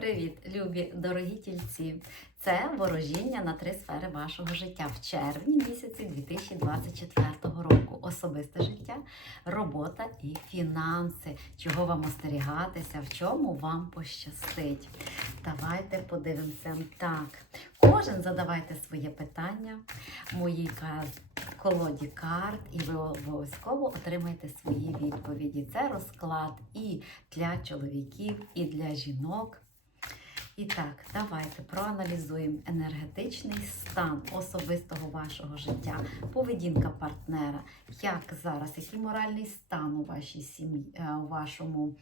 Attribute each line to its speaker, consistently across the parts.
Speaker 1: Привіт, любі дорогі тільці! Це ворожіння на три сфери вашого життя в червні місяці 2024 року. Особисте життя, робота і фінанси. Чого вам остерігатися, в чому вам пощастить. Давайте подивимося. Так, кожен задавайте своє питання моїй колоді карт, і ви обов'язково отримаєте свої відповіді. Це розклад і для чоловіків, і для жінок. І так, давайте проаналізуємо енергетичний стан особистого вашого життя, поведінка партнера, як зараз, який моральний стан у вашій сім'ї, е, у вашому,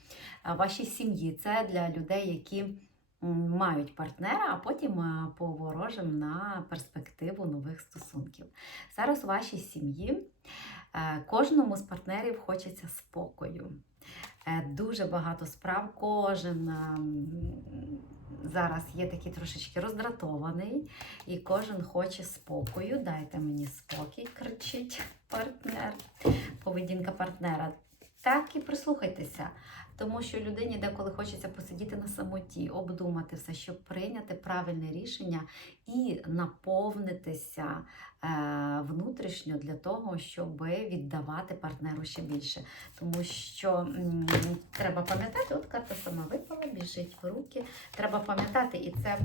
Speaker 1: е, вашій сім'ї. Це для людей, які мають партнера, а потім е, поворожимо на перспективу нових стосунків. Зараз у вашій сім'ї кожному з партнерів хочеться спокою. Дуже багато справ. Кожен ем, зараз є такий трошечки роздратований, і кожен хоче спокою. Дайте мені спокій, кричить партнер. Поведінка партнера. Так і прислухайтеся, тому що людині деколи хочеться посидіти на самоті, обдумати все, щоб прийняти правильне рішення і наповнитися е, внутрішньо для того, щоб віддавати партнеру ще більше. Тому що м, треба пам'ятати, от карта сама випала, біжить в руки. Треба пам'ятати, і це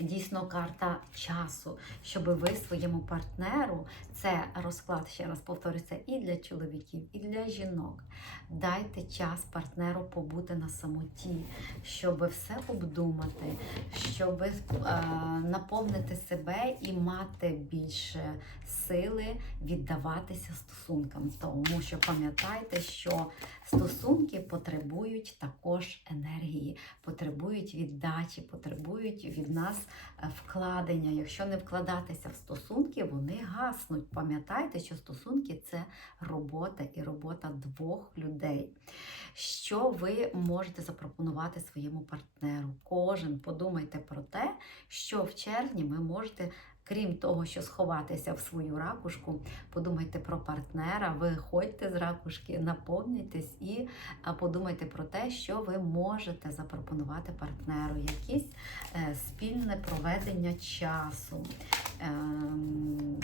Speaker 1: дійсно карта часу, щоб ви своєму партнеру, це розклад, ще раз повторюся, і для чоловіків, і для жінок. Дайте час партнеру побути на самоті, щоб все обдумати, щоб е, наповнити себе і мати більше сили віддаватися стосункам. Тому що пам'ятайте, що стосунки потребують також енергії, потребують віддачі, потребують від нас вкладення. Якщо не вкладатися в стосунки, вони гаснуть. Пам'ятайте, що стосунки це робота і робота двох людей. Що ви можете запропонувати своєму партнеру? Кожен подумайте про те, що в червні ви можете. Крім того, що сховатися в свою ракушку, подумайте про партнера, виходьте з ракушки, наповнюйтесь і подумайте про те, що ви можете запропонувати партнеру, якесь е, спільне проведення часу. Ем,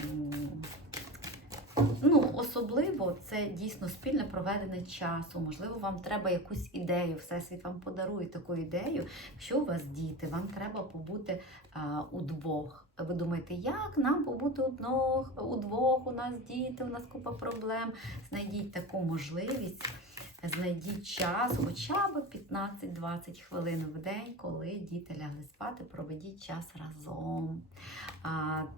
Speaker 1: Ну, особливо це дійсно спільне проведення часу. Можливо, вам треба якусь ідею, всесвіт вам подарує таку ідею. Якщо у вас діти, вам треба побути удвох. Ви думаєте, як нам побути удвох, удвох, у нас діти, у нас купа проблем. Знайдіть таку можливість, знайдіть час, хоча б 15-20 хвилин в день, коли діти лягли спати, проведіть час разом.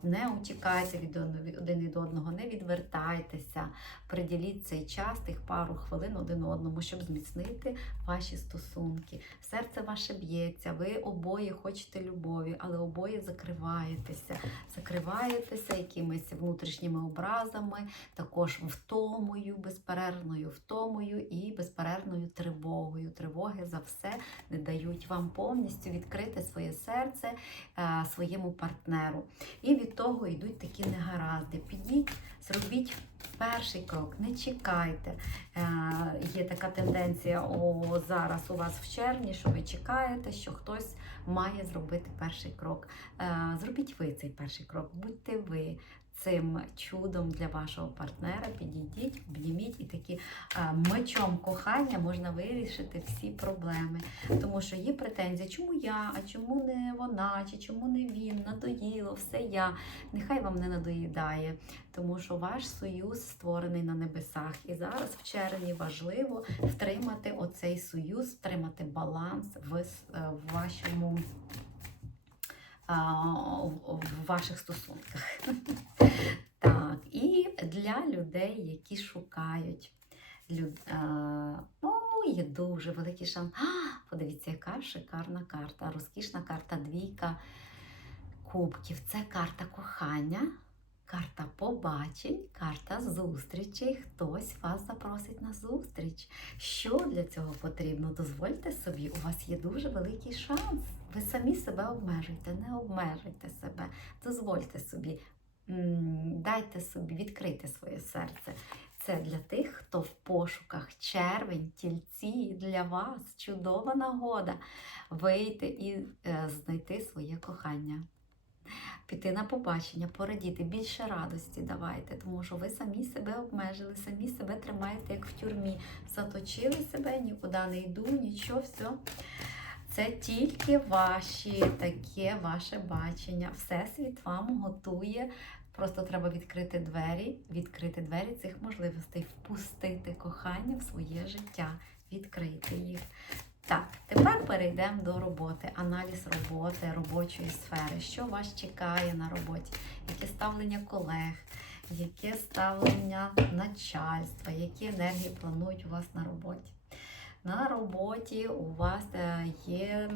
Speaker 1: Не утікайте від один від одного, не відвертайтеся, приділіть цей час, тих пару хвилин один одному, щоб зміцнити ваші стосунки. Серце ваше б'ється, ви обоє хочете любові, але обоє закриваєтеся. Закриваєтеся якимись внутрішніми образами, також втомою, безперервною втомою і безперервною тривогою. Тривоги за все не дають вам повністю відкрити своє серце е, своєму партнеру. І від того йдуть такі негаразди. Підіть, зробіть перший крок, не чекайте. Е, Є така тенденція о, зараз у вас в червні, що ви чекаєте, що хтось має зробити перший крок. Е, Зробіть ви цей перший крок, будьте ви. Цим чудом для вашого партнера підійдіть, обніміть і такі а, мечом кохання можна вирішити всі проблеми. Тому що є претензія, чому я, а чому не вона, чи чому не він, надоїло, все я. Нехай вам не надоїдає, тому що ваш союз створений на небесах. І зараз в червні важливо втримати оцей союз, втримати баланс в, е, в вашому. в- В ваших стосунках. Так, і для людей, які шукають люд... а, ну, є дуже великий шанс. А, подивіться, яка шикарна карта, розкішна карта двійка кубків. Це карта кохання, карта побачень, карта зустрічей. Хтось вас запросить на зустріч. Що для цього потрібно? Дозвольте собі, у вас є дуже великий шанс. Ви самі себе обмежуйте, не обмежуйте себе, дозвольте собі, дайте собі відкрити своє серце. Це для тих, хто в пошуках червень, тільці для вас чудова нагода вийти і е, знайти своє кохання. Піти на побачення, порадіти, більше радості давайте, тому що ви самі себе обмежили, самі себе тримаєте, як в тюрмі. Заточили себе, нікуди не йду, нічого, все. Це тільки ваші таке ваше бачення. Всесвіт вам готує. Просто треба відкрити двері, відкрити двері цих можливостей, впустити кохання в своє життя, відкрити їх. Так, тепер перейдемо до роботи. Аналіз роботи, робочої сфери. Що вас чекає на роботі? Яке ставлення колег, яке ставлення начальства, які енергії планують у вас на роботі? На роботі у вас е, є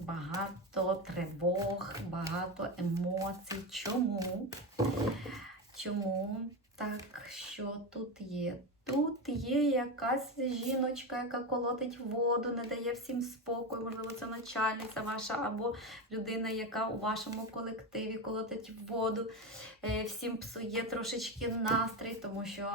Speaker 1: багато тривог, багато емоцій. Чому? Чому? Так, що тут є? Тут є якась жіночка, яка колотить воду, не дає всім спокою. Можливо, це начальниця ваша або людина, яка у вашому колективі колотить воду, всім псує трошечки настрій, тому що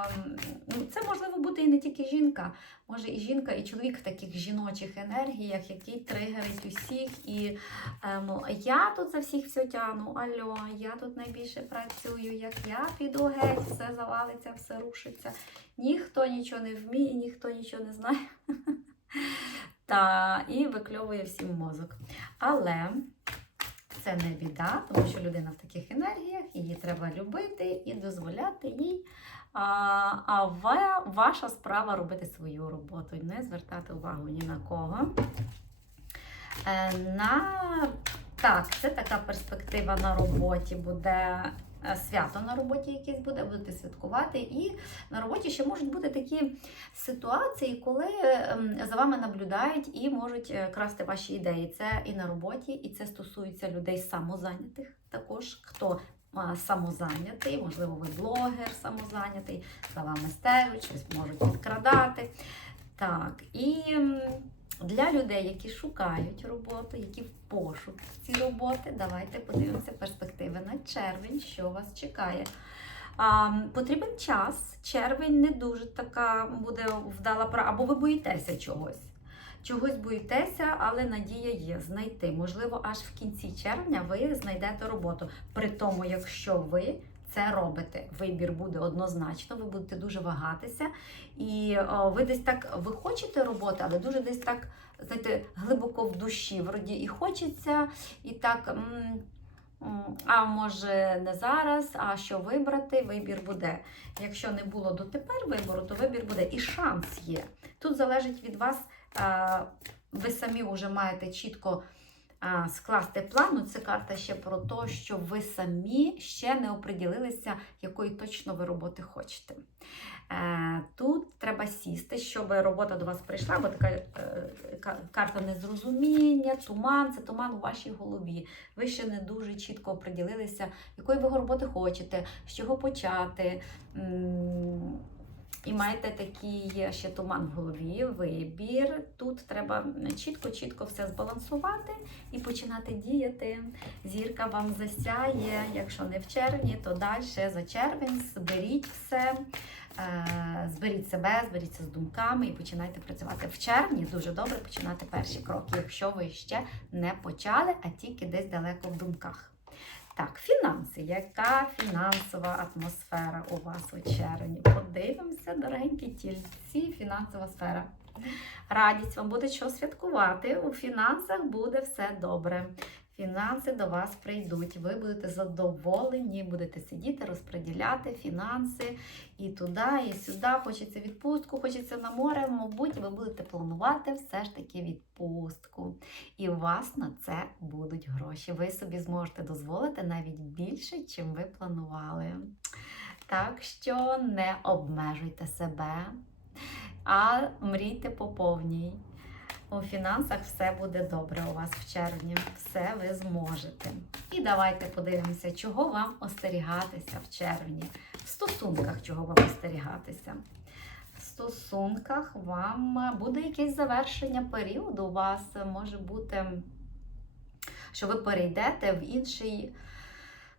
Speaker 1: ну, це можливо бути і не тільки жінка, може і жінка, і чоловік в таких жіночих енергіях, який тригерить усіх. І ем, я тут за всіх все тягну. Альо, я тут найбільше працюю. Як я піду геть, все завалиться, все рушиться. Ніхто нічого не вміє, ніхто нічого не знає. Та і викльовує всім мозок. Але це не біда, тому що людина в таких енергіях, її треба любити і дозволяти їй. А, а ва- ваша справа робити свою роботу і не звертати увагу ні на кого. Е, на... Так, це така перспектива на роботі буде. е, Свято на роботі якесь буде, будете святкувати. І на роботі ще можуть бути такі ситуації, коли ем, за вами наблюдають і можуть е, красти ваші ідеї. Це і на роботі, і це стосується людей самозайнятих. Також хто самозайнятий, можливо, ви блогер самозайнятий, за вами стежать, щось можуть підкрадати. Так, і для людей, які шукають роботу, які в пошук ці роботи, давайте подивимося перспективи на червень, що вас чекає. А, потрібен час. Червень не дуже така буде вдала пора, або ви боїтеся чогось. Чогось боїтеся, але надія є знайти. Можливо, аж в кінці червня ви знайдете роботу. При тому, якщо ви це робите, вибір буде однозначно, ви будете дуже вагатися. І о, ви десь так ви хочете роботи, але дуже десь так, знаєте, глибоко в душі. Вроді і хочеться, і так. м, А може не зараз, а що вибрати, вибір буде. Якщо не було дотепер вибору, то вибір буде і шанс є. Тут залежить від вас, ви самі вже маєте чітко скласти план. Ну, Це карта ще про те, що ви самі ще не оприділилися, якої точно ви роботи хочете. Е, Тут треба сісти, щоб робота до вас прийшла, бо така е, карта незрозуміння, туман, це туман у вашій голові. Ви ще не дуже чітко оприділилися, якої ви роботи хочете, з чого почати. І маєте такий ще туман в голові, вибір. Тут треба чітко-чітко все збалансувати і починати діяти. Зірка вам засяє, якщо не в червні, то далі за червень зберіть все. Е, Зберіть себе, зберіться з думками і починайте працювати в червні. Дуже добре починати перші кроки, якщо ви ще не почали, а тільки десь далеко в думках. Так, фінанси. Яка фінансова атмосфера у вас у червні? Подивимося, дорогенькі тільці, фінансова сфера. Радість вам буде що святкувати. У фінансах буде все добре. Фінанси до вас прийдуть. Ви будете задоволені, будете сидіти, розподіляти фінанси і туди, і сюди. Хочеться відпустку, хочеться на море. Мабуть, ви будете планувати все ж таки відпустку. І у вас на це будуть гроші. Ви собі зможете дозволити навіть більше, чим ви планували. Так що не обмежуйте себе, а мрійте по повній. У фінансах все буде добре у вас в червні. Все ви зможете. І давайте подивимося, чого вам остерігатися в червні. В стосунках, чого вам остерігатися. В стосунках вам буде якесь завершення періоду. У вас може бути, що ви перейдете в інший.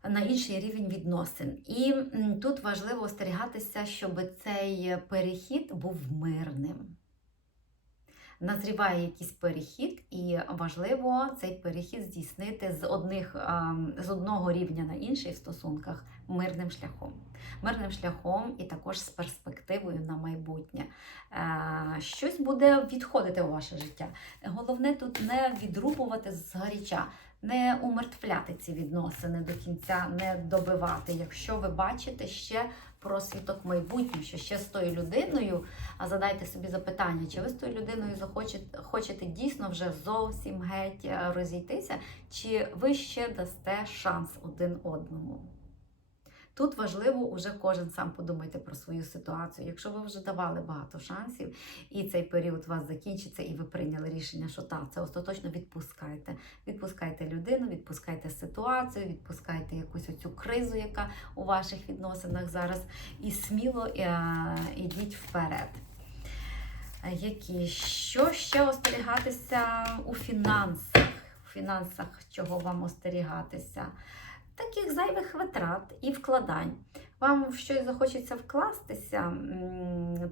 Speaker 1: на інший рівень відносин. І тут важливо остерігатися, щоб цей перехід був мирним. Назріває якийсь перехід, і важливо цей перехід здійснити з, одних, з одного рівня на інший в стосунках мирним шляхом. Мирним шляхом і також з перспективою на майбутнє. Е, Щось буде відходити у ваше життя. Головне тут не відрубувати згоряча, не умертвляти ці відносини до кінця, не добивати. Якщо ви бачите ще просвіток майбутнього, що ще з тою людиною, а задайте собі запитання, чи ви з тою людиною захочете хочете дійсно вже зовсім геть е, розійтися, чи ви ще дасте шанс один одному. Тут важливо уже кожен сам подумайте про свою ситуацію. Якщо ви вже давали багато шансів, і цей період у вас закінчиться, і ви прийняли рішення, що так, це остаточно відпускайте. Відпускайте людину, відпускайте ситуацію, відпускайте якусь оцю кризу, яка у ваших відносинах зараз, і сміло е, ідіть вперед. Е, Які що ще остерігатися у фінансах? У фінансах чого вам остерігатися? Таких зайвих витрат і вкладань. Вам в щось захочеться вкластися,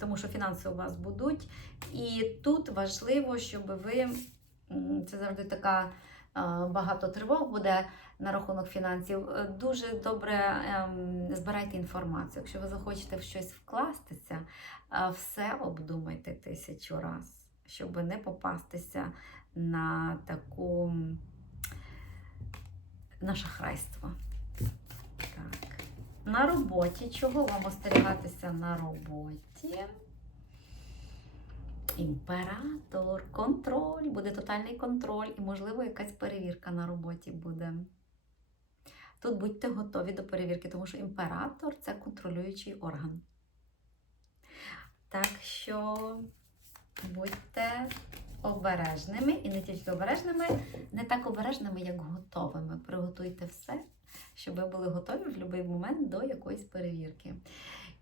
Speaker 1: тому що фінанси у вас будуть. І тут важливо, щоб ви це завжди така е, багато тривог буде на рахунок фінансів. Е, Дуже добре ем, збирайте інформацію. Якщо ви захочете в щось вкластися, е, все обдумайте тисячу раз, щоб не попастися на таку на шахрайство. Так. На роботі. Чого вам остерігатися на роботі? Імператор, контроль, буде тотальний контроль і, можливо, якась перевірка на роботі буде. Тут будьте готові до перевірки, тому що імператор це контролюючий орган. Так що будьте обережними і не тільки обережними, не так обережними, як готовими. Приготуйте все, щоб ви були готові в будь-який момент до якоїсь перевірки.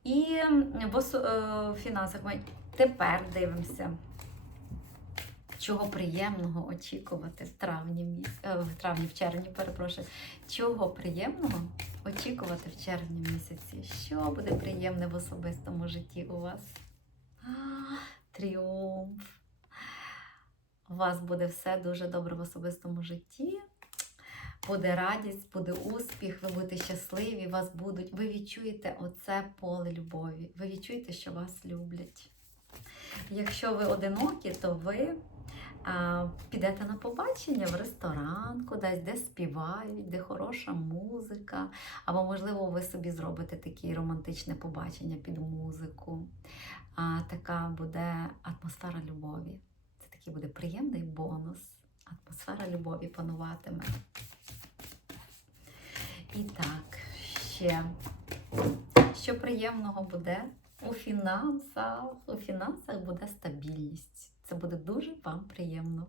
Speaker 1: І е, в фінансах ми тепер дивимося, чого приємного очікувати в травні, е, в травні, в червні, перепрошую, чого приємного очікувати в червні місяці. Що буде приємне в особистому житті у вас? Тріумф. У вас буде все дуже добре в особистому житті. Буде радість, буде успіх, ви будете щасливі, вас будуть. Ви відчуєте оце поле любові. Ви відчуєте, що вас люблять. Якщо ви одинокі, то ви а, підете на побачення в ресторан, кудись, де співають, де хороша музика. Або, можливо, ви собі зробите таке романтичне побачення під музику. А, така буде атмосфера любові. Такий буде приємний бонус. Атмосфера любові пануватиме. І так, ще що приємного буде у фінансах. У фінансах буде стабільність. Це буде дуже вам приємно.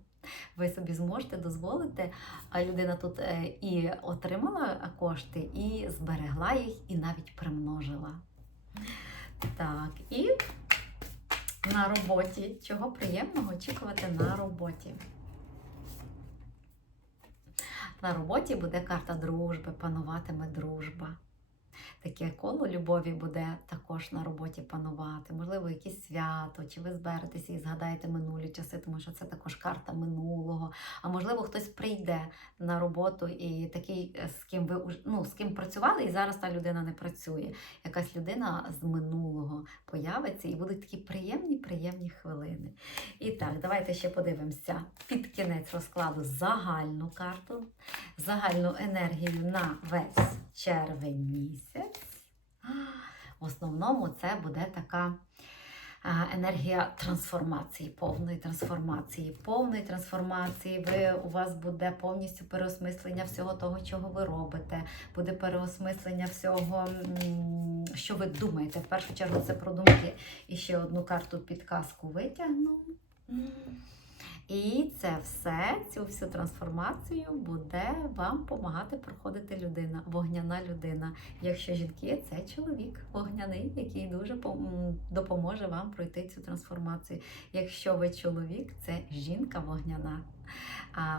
Speaker 1: Ви собі зможете дозволити, а людина тут е, і отримала кошти, і зберегла їх, і навіть примножила. Так, і на роботі. Чого приємного очікувати на роботі? На роботі буде карта дружби, пануватиме дружба. Таке коло любові буде також на роботі панувати. Можливо, якесь свято, чи ви зберетеся і згадаєте минулі часи, тому що це також карта минулого. А можливо, хтось прийде на роботу і такий, е, з ким ви ну, з ким працювали, і зараз та людина не працює. Якась людина з минулого появиться, і будуть такі приємні, приємні хвилини. І так, давайте ще подивимося під кінець розкладу загальну карту, загальну енергію на весь червень місяць. В основному це буде така енергія трансформації, повної трансформації, повної трансформації. Ви, у вас буде повністю переосмислення всього того, чого ви робите, буде переосмислення всього, що ви думаєте. В першу чергу це про думки. І ще одну карту підказку витягну. І це все, цю всю трансформацію буде вам допомагати проходити людина, вогняна людина. Якщо жінки, це чоловік вогняний, який дуже допоможе вам пройти цю трансформацію. Якщо ви чоловік, це жінка вогняна,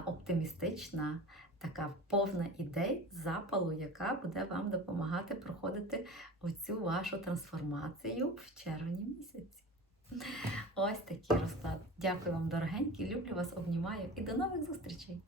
Speaker 1: оптимістична, така повна ідей, запалу, яка буде вам допомагати проходити оцю вашу трансформацію в червні місяці. Ось такий розклад. Дякую вам, дорогенькі. Люблю вас, обнімаю і до нових зустрічей!